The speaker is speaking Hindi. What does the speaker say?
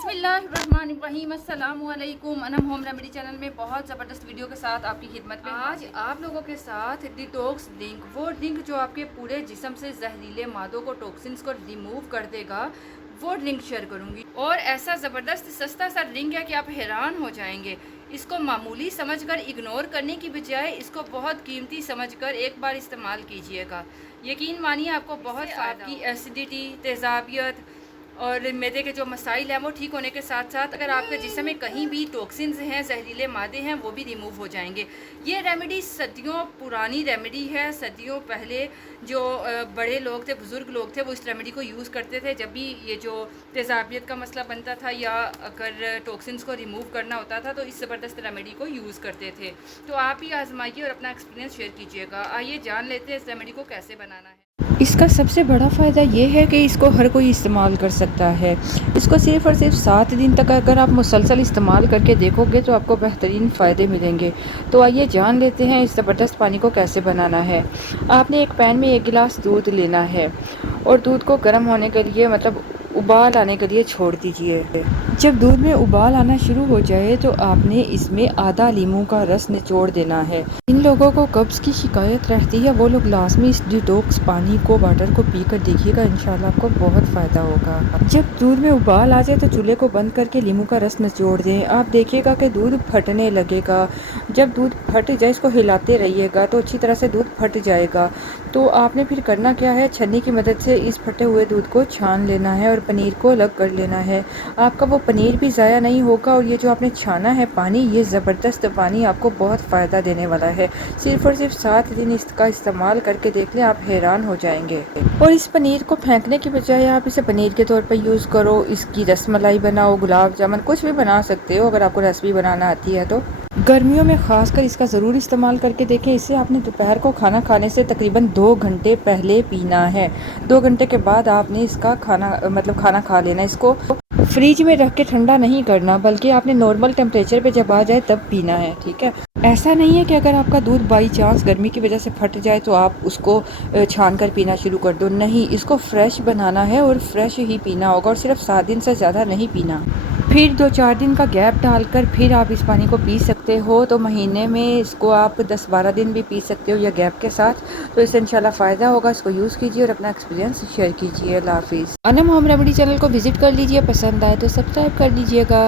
बिस्मिल्लाहिर्रहमानिर्रहीम अस्सलामुअलैकुम। अनम होम रेमेडी चैनल में बहुत ज़बरदस्त वीडियो के साथ आपकी खिदमत में आज आप लोगों के साथ डिटॉक्स ड्रिंक, वो ड्रिंक जो आपके पूरे जिस्म से जहरीले मादों को, टॉक्सिन्स को रिमूव कर देगा, वो ड्रिंक शेयर करूंगी। और ऐसा ज़बरदस्त सस्ता सा ड्रिंक है कि आप हैरान हो जाएंगे। इसको मामूली समझकर इग्नोर करने की बजाय इसको बहुत कीमती समझकर एक बार इस्तेमाल कीजिएगा। यकीन मानिए आपको बहुत आपकी एसिडिटी, तेज़ाबियत और मैदे के जो मसाइल हैं वो ठीक होने के साथ साथ अगर आपके जिस्म में कहीं भी टॉक्सिन्स हैं, जहरीले मादे हैं, वो भी रिमूव हो जाएंगे। ये रेमेडी सदियों पुरानी रेमेडी है। सदियों पहले जो बड़े लोग थे, बुज़ुर्ग लोग थे, वो इस रेमेडी को यूज़ करते थे जब भी ये जो तेज़ाबियत का मसला बनता था या अगर टॉक्सिन्स को रिमूव करना होता था तो इस ज़बरदस्त रेमेडी को यूज़ करते थे। तो आप ही आजमाइए और अपना एक्सपीरियंस शेयर कीजिएगा। आइए जान लेते हैं इस रेमेडी को कैसे बनाना है। इसका सबसे बड़ा फ़ायदा ये है कि इसको हर कोई इस्तेमाल कर सकता है। इसको सिर्फ़ और सिर्फ 7 दिन तक अगर आप मुसलसल इस्तेमाल करके देखोगे तो आपको बेहतरीन फ़ायदे मिलेंगे। तो आइए जान लेते हैं इस ज़बरदस्त पानी को कैसे बनाना है। आपने एक पैन में 1 गिलास दूध लेना है और दूध को गर्म होने के लिए मतलब उबाल आने के लिए छोड़ दीजिए। जब दूध में उबाल आना शुरू हो जाए तो आपने इसमें आधा लीमू का रस निचोड़ देना है। जिन लोगों को कब्ज़ की शिकायत रहती है वो लोग लाजमी इस डिटॉक्स पानी को, वाटर को पी कर देखिएगा, इंशाल्लाह आपको बहुत फ़ायदा होगा। जब दूध में उबाल आ जाए तो चूल्हे को बंद करके लीमू का रस निचोड़ दें। आप देखिएगा कि दूध फटने लगेगा। जब दूध फट जाए इसको हिलाते रहिएगा तो अच्छी तरह से दूध फट जाएगा। तो आपने फिर करना क्या है, छन्नी की मदद से इस फटे हुए दूध को छान लेना है और पनीर को अलग कर लेना है। आपका वो पनीर भी ज़ाया नहीं होगा और ये जो आपने छाना है पानी, ये ज़बरदस्त पानी आपको बहुत फ़ायदा देने वाला है। सिर्फ़ और सिर्फ 7 दिन इसका इस्तेमाल करके देख लें, आप हैरान हो जाएंगे। और इस पनीर को फेंकने की बजाय आप इसे पनीर के तौर पर यूज़ करो। इसकी रसमलाई बनाओ, गुलाब जामुन, कुछ भी बना सकते हो अगर आपको रेसिपी बनाना आती है तो। गर्मियों में ख़ासकर इसका ज़रूर इस्तेमाल करके देखें। इसे आपने दोपहर को खाना खाने से तकरीबन 2 घंटे पहले पीना है। 2 घंटे के बाद आपने इसका खाना खा लेना। इसको फ्रिज में रख के ठंडा नहीं करना, बल्कि आपने नॉर्मल टेम्परेचर पे जब आ जाए तब पीना है, ठीक है। ऐसा नहीं है कि अगर आपका दूध बाई चांस गर्मी की वजह से फट जाए तो आप उसको छान कर पीना शुरू कर दो। नहीं, इसको फ्रेश बनाना है और फ्रेश ही पीना होगा और सिर्फ 7 दिन से ज़्यादा नहीं पीना। फिर 2-4 दिन का गैप डालकर फिर आप इस पानी को पी सकते हो। तो महीने में इसको आप 10-12 दिन भी पी सकते हो या गैप के साथ। तो इससे इंशाल्लाह फ़ायदा होगा। इसको यूज़ कीजिए और अपना एक्सपीरियंस शेयर कीजिए। अल्लाह हाफिज़। अनम होम रेमेडी चैनल को विज़िट कर लीजिए। पसंद आए तो सब्सक्राइब कर लीजिएगा।